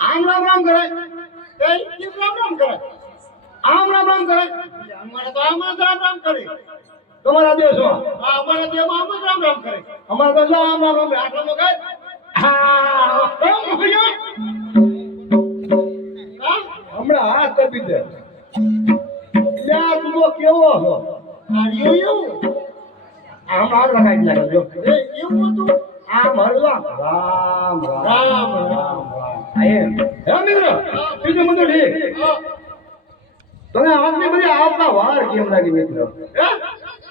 આમ રામ રામ કરે કેમ રામ રામ કરે આમ રામ રામ કરે અમારે તો આમ જ રામ રામ કરે તમારા દેશમાં હા અમારા દેશમાં આમ જ રામ રામ કરે અમારા તો આમ રામ રામ આટલો તો કઈ હા કેમ ભયો હમણાં હાથ દબી દે લ્યા તું કેવો છો આડિયો એવું આમ આમ લગાઈ લાગે જો એ એવું હતું આમ હરવા રામ રામ રામ આયે હે મિત્ર બીજું બધું ઠીક તને આજની બધી આવતા વાર કેમ લાગી મિત્ર હે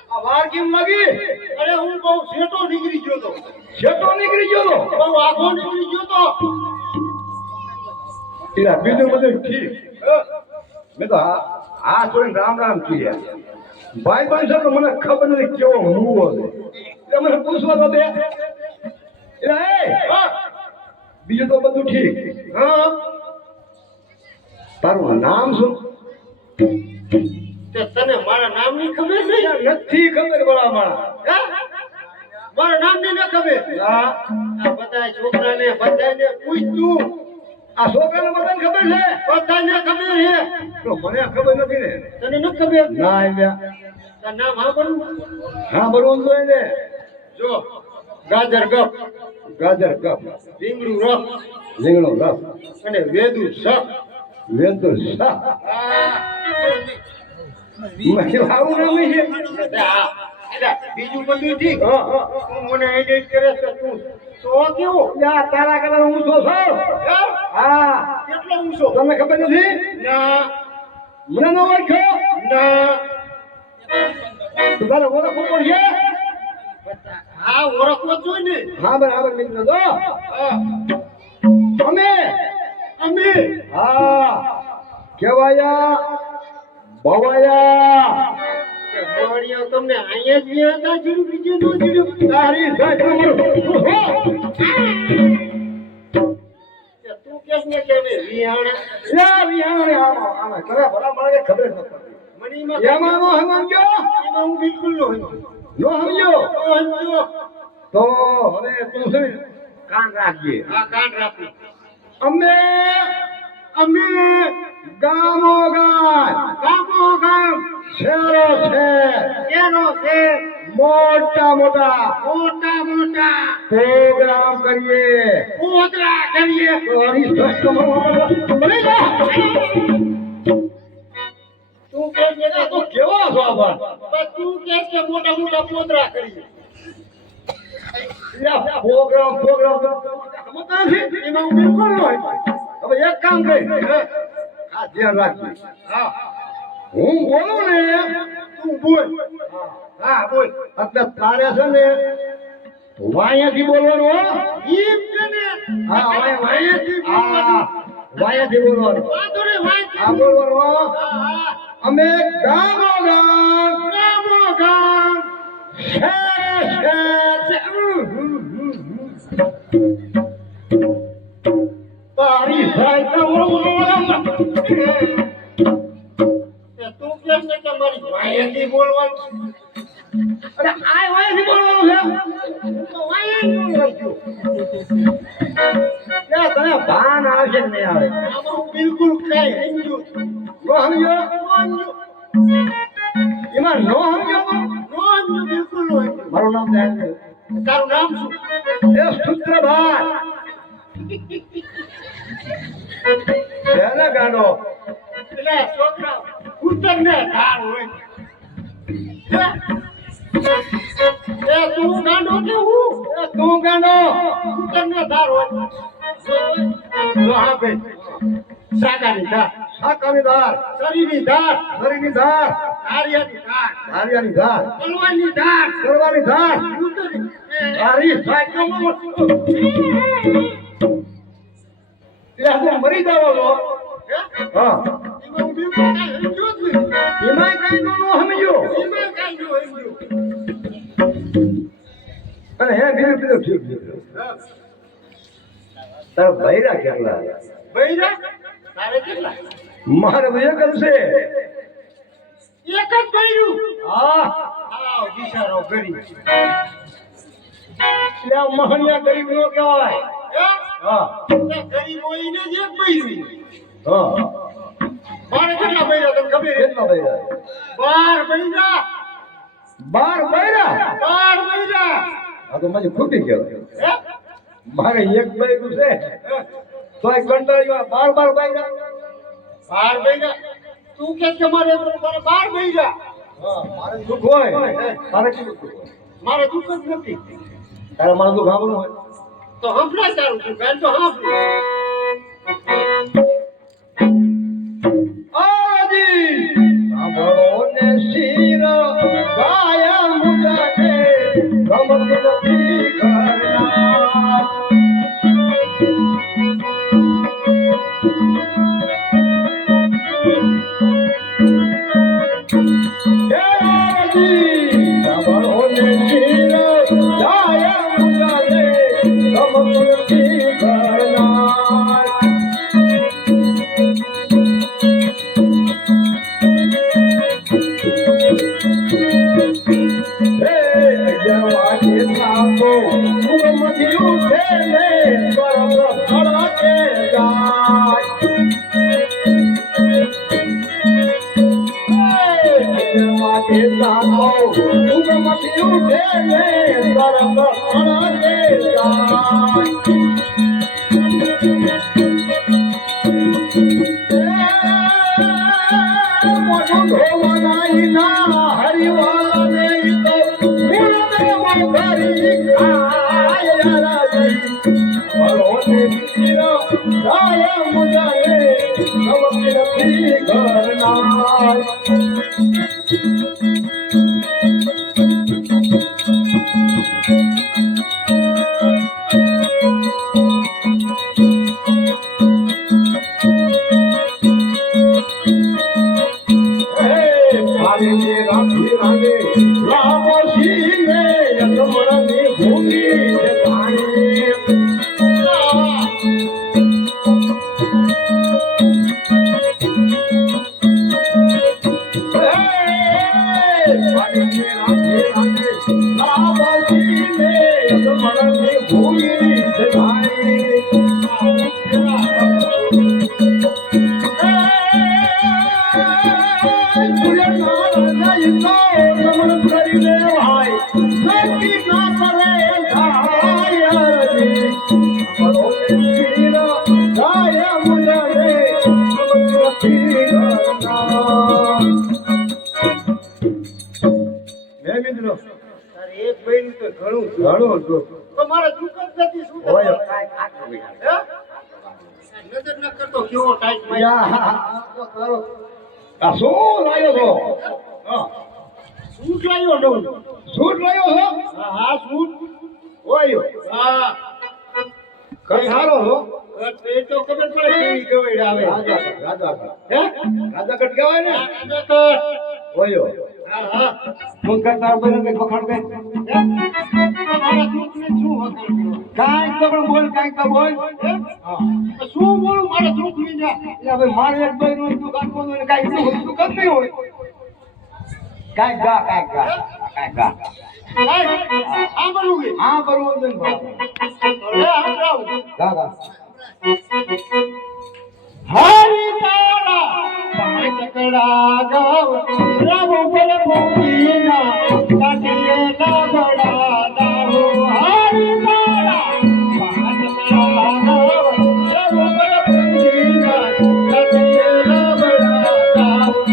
આ વાર કેમ લાગી અરે હું બહુ શેટો નીકળી ગયો તો બહુ આખો નીકળી ગયો તો ઈલા બીજું બધું ઠીક મેં તો આ છોડીને રામ રામ કીયા ભાઈ ભાઈ સાહેબ મને ખબર નથી કેવો મૂવો છે મને પૂછવા તો દે બીજું તો બધું ઠીક હા તારું નામ શું તને મારા નામની ખબર નથી ખબર બળા મારા નામની ન ખબર આ બધા છોકરાને બધાને પૂછતું આ છોકરાને બધાને ખબર છે બધાને ખબર છે તો મને ખબર નથી ને તને ન ખબર ના આવ્યા તાર નામ હા બરોબર જોઈએ ને જો ગાજર ગપ રીંગણું રફ અને વેદુ શાક આવું નામ છે બીજું બધું ઠીક તું મને એડિટ કરે છે તું તો કેવો તારા કલર ઊંચો છો હા કેટલો ઊંચો તમને ખબર નથી ના મને ન ઓળખ્યો ના તારે ઓળખવું પડશે હા ઓળખવો જોઈએ ને હા બરાબર મિત્રો તો અમે હા કેવાયા ભવાયા ભવાડિયા તમને અહીંયા જ હતા જીડું બીજું નો જીડું તારી સાચ તું કેસ ને કે વિહાણા આમાં કરે ભલા મને ખબર જ નથી મને એમાં નો સમજ્યો એમાં હું બિલકુલ નો સમજ્યો તો હવે તું છે કાન રાખજે હા કાન રાખું અમે ગામો ગામ શેરો છે મોટા મોટા પ્રોગ્રામ કરીએ તું કેવો છો તું કે મોટા મોટા પોતરા કરીએ પ્રોગ્રામ એમાં બિલકુલ ન હોય હવે એક કામ કરી આ ધ્યાન રાખજે હા હું બોલું ને તું બોલ હા બોલ એટલે તારે છે ને વાયાથી બોલવાનું હો ઈમ છે ને હા વાયાથી બોલવાનું હા બોલવાનું અમે ગામો ગામ અહીંયાથી બોલવાનું અરે આ અહીંયાથી બોલવાનું છે તો અહીંયા બોલવાનું તને ભાન આવશે કે નહીં આવે આમાં હું બિલકુલ કઈ સમજ્યું એમાં નો સમજો બિલકુલ નો મારું નામ જાણે તારું નામ શું એ સૂત્રભાઈ એને ગાંડો એટલે છોકરા ઉત્તર ને ધાર હોય એ તું ગાંડો કે હું એ તું ગાંડો ઉત્તર ને ધાર હોય જો હા ભાઈ શાકાની ધાર શાકાની ધાર શરીરની ધાર આર્યાની ધાર તલવારની ધાર તારી સાયકલમાં મરી જાવ હા એમાં કઈ નો સમજો અને હે બીજું ઠીક તારા બૈરા કેટલા બૈરા તારે કેટલા મારે તો એક જ છે એક જ બૈરું હા બિચારો ગરીબ એટલે મહણિયા ગરીબ નો કહેવાય હા ગરીબ હોય ને જ એક બૈરું હા મારે કેટલા બૈરા તને ખબર કેટલા બૈરા 12 બૈરા આ તો મને ખૂટી ગયો મારે એક બૈરું છે તો એક કંટાળ્યો 12 બૈરા તું કે મારે 12 બૈરા હા મારે દુઃખ હોય તારે શું મારે દુઃખ જ નથી તારે મારું દુઃખ સાંભળવું હોય તો હંફલા તારું દુઃખ ગાલ તો હંફલું આજી સાંભળો ને શિર ગાયા મુજાને ગમત નથી કરના કાંઈ ગા કાંઈ ગા કાંઈ ગા આ બનવું કે હા બરોબર છે ને બાપ. લે હમરાવ ગા ગા હરી તારા પાંચ કડા ગાવ રવ પર ભૂમિના કાટીએ લાબડા દાહો હરી તારા પાંચ કડા ગાવ રવ પર ભૂમિના કાટીએ લાબડા દાહો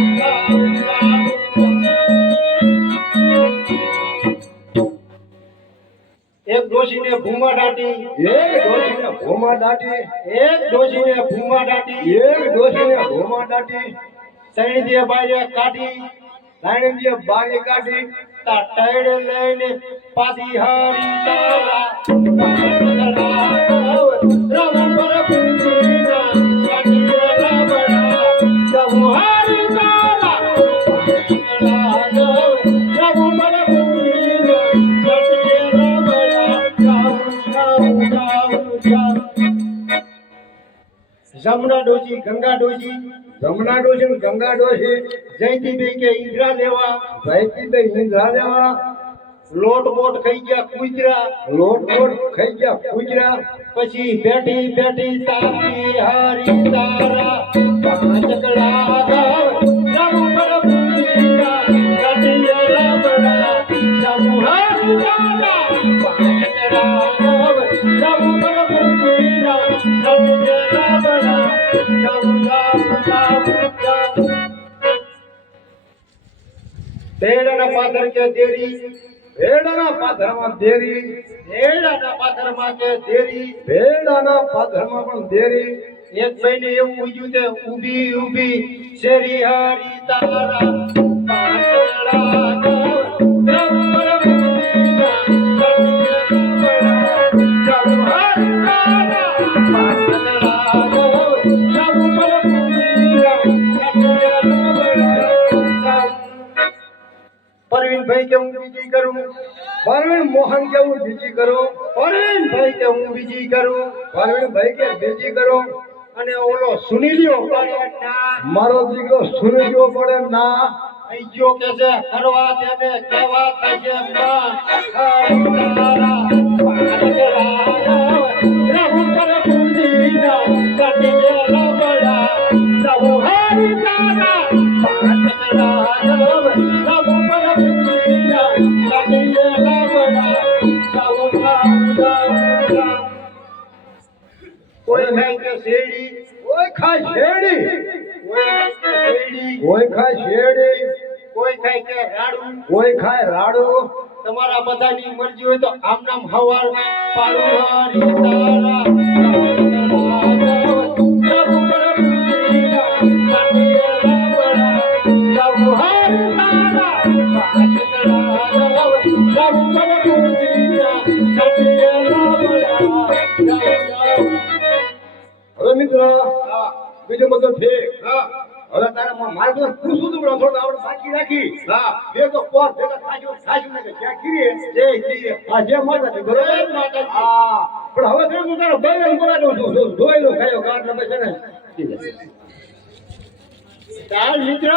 એક ડોશીને ભૂમા દાટી એક ડોશીને ભોમા દાટી એક ડોશીને ભૂમા દાટી એક ડોશીને ભોમા દાટી ત્રણ દે બાજે કાઢી સાયણંદીએ બારી કાઢી તા ટાઈડ લઈને પાછી હારી તારા રવ પર ભૂમિના કાટીએ લાબડા જવું હારી તારા રવ પર ભૂમિના કાટીએ લાબડા જમના ડોશી ગંગા ડોશી જમના ડોશી ને ગંગા ડોશી જયંતી બે કે ઈંધરા લેવા ભાઈથી હિંદરા લેવા લોટ બોટ ખાઈ ગયા કુતરા લોટ લોટ ખાઈ ગયા પૂજરા પછી બેઠી બેઠી સાથી હારી તારા પાંચ કડા ગાવ રવ પર ભૂમિના કાટીએ લાબડા જવું હારી તારા પાંચ કડા ગાવ રવ પર ભૂમિના કાટીએ લાબડા જવું ભેડના પાદર કે દેરી ભેડાના પાથરમાં દેરી ભેડના પાદરમાં કે દેરી ભેડાના પાથરમાં પણ દેરી એક ભાઈને એવું ઉજ્યું તે ઊભી ઊભી શેરી હારી તારા પાંચડા ગાવ રવ પર ભૂમિના કાટીએ લાબડા જવું હારી તારા પાંચડા ગાવ રવ પર ભૂમિના કાટીએ લાબડા પરવીનભાઈ કે હું બીજી કરું પરવીન મોહન કે હું બીજી કરો પરવીનભાઈ કે હું બીજી કરું પરવીનભાઈ કે બીજી કરો અને ઓલો સુનીલિયો પડે ના મારો દીકરો સુરજો પડે ના અઈયો કે છે કરવા તેને કેવા થાય છે માં હારી તારા પાંચડા રવ પર ભૂમિના કાટીએ લાબડા જવું હારી તારા પાંચડા રવ પર ભૂમિના કાટીએ લાબડા જવું કોઈ ખાય કે શેરડી કોઈ ખાય શેરડી કોઈ ખાય કે શેરડી કોઈ ખાય શેરડી કોઈ ખાય કે રાડું કોઈ ખાય રાડો તમારા બધાની મરજી હોય તો આમ નામ હવાર પાડું હારી તારા જવું પર ભૂમિના કાટીએ લાબડા જવું હારી તારા પાંચડા જવું પર ભૂમિના કાટીએ લાબડા હવે મિત્ર હા બીજો બધો ઠીક હા હવે તારા મારે તો પૂછું તું થોડું આપણે બાકી રાખી હા બે તો પોર ભેગા થાજો ને કે ક્યાં કીએ જય જય આ જે માતાજી જય બરોબર માતાજી. હા પણ હવે તો હું તારો બૈરન બોલાડું છું જોઈ લો કયો ગાંઠ લંબે છે ને ચાલ મિત્ર